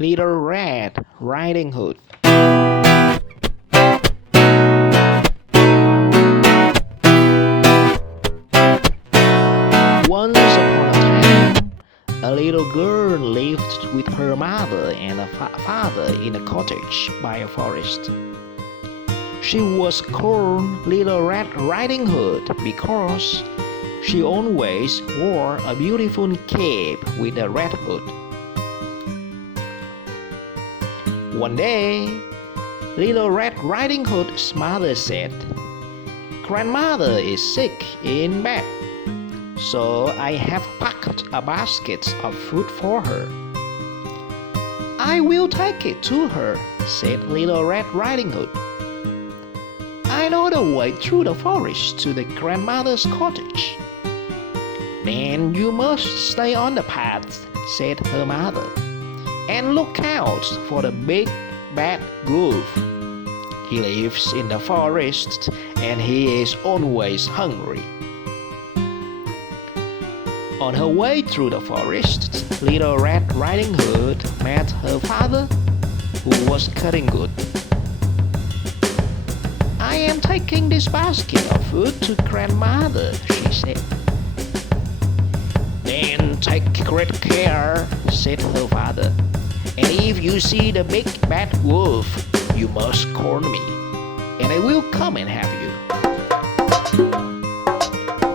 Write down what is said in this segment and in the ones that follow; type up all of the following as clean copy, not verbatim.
Little Red Riding Hood. Once upon a time, a little girl lived with her mother and a father in a cottage by a forest. She was called Little Red Riding Hood because she always wore a beautiful cape with a red hood. One day, Little Red Riding Hood's mother said, "Grandmother is sick in bed, so I have packed a basket of food for her." "I will take it to her," said Little Red Riding Hood. "I know the way through the forest to the grandmother's cottage." "Then you must stay on the path," said her mother, "and look out for the big bad wolf. He lives in the forest and he is always hungry." On her way through the forest, Little Red Riding Hood met her father, who was cutting wood. "I am taking this basket of food to grandmother," she said. "Then take great care," said her father. "And if you see the big bad wolf, you must call me, and I will come and have you."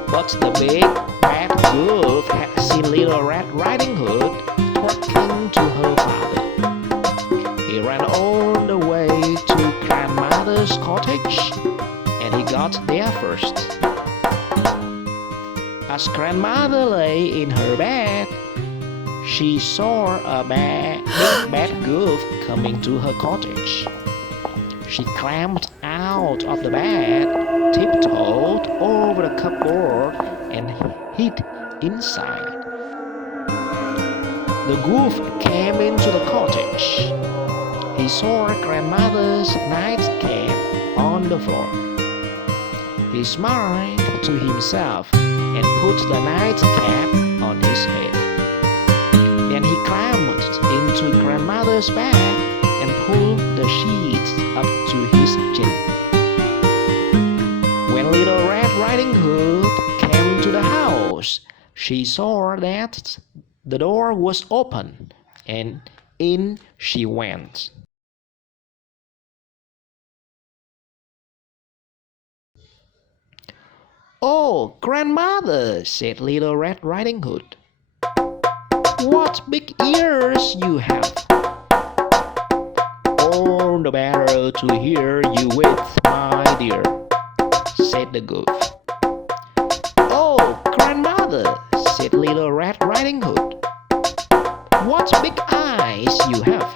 But the big bad wolf had seen Little Red Riding Hood talking to her father. He ran all the way to grandmother's cottage, and he got there first. As grandmother lay in her bed, she saw a big bad wolf coming to her cottage. She climbed out of the bed, tiptoed over the cupboard, and hid inside. The wolf came into the cottage. He saw grandmother's nightcap on the floor. He smiled to himself and put the nightcap on his head. Then he climbed into grandmother's bed and pulled the sheets up to his chin. When Little Red Riding Hood came to the house, she saw that the door was open, and in she went. "Oh, grandmother," said Little Red Riding Hood, "what big ears you have! All the better to hear you with, my dear," said the wolf. "Oh, grandmother," said Little Red Riding Hood, "what big eyes you have!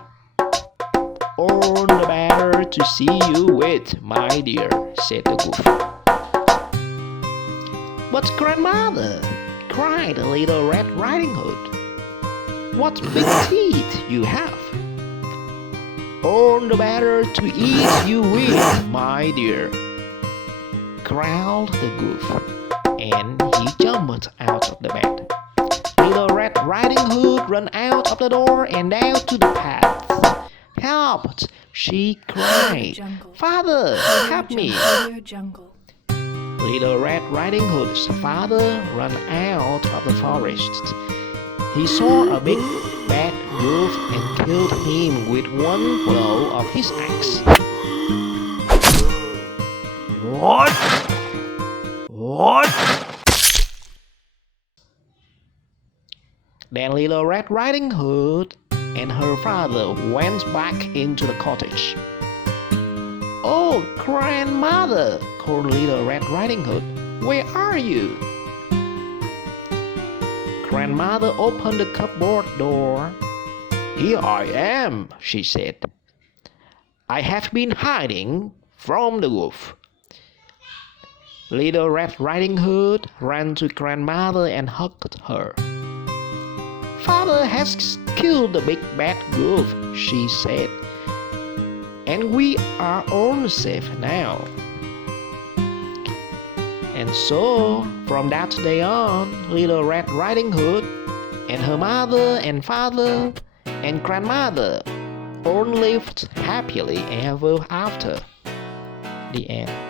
All the better to see you with, my dear," said the wolf. "But grandmother," cried Little Red Riding Hood, "what big teeth you have! All the better to eat you with, my dear," growled the wolf, and he jumped out of the bed. Little Red Riding Hood ran out of the door and down to the path. "Help!" she cried. "Father, help me!" Little Red Riding Hood's father ran out of the forest. He saw a big bad wolf and killed him with one blow of his axe. What? What? Then Little Red Riding Hood and her father went back into the cottage. "Oh, grandmother," called Little Red Riding Hood, "where are you?" Grandmother opened the cupboard door. "Here I am," she said. "I have been hiding from the wolf." Little Red Riding Hood ran to grandmother and hugged her. "Father has killed the big bad wolf," she said, "and we are all safe now." And so, from that day on, Little Red Riding Hood and her mother and father and grandmother all lived happily ever after. The end.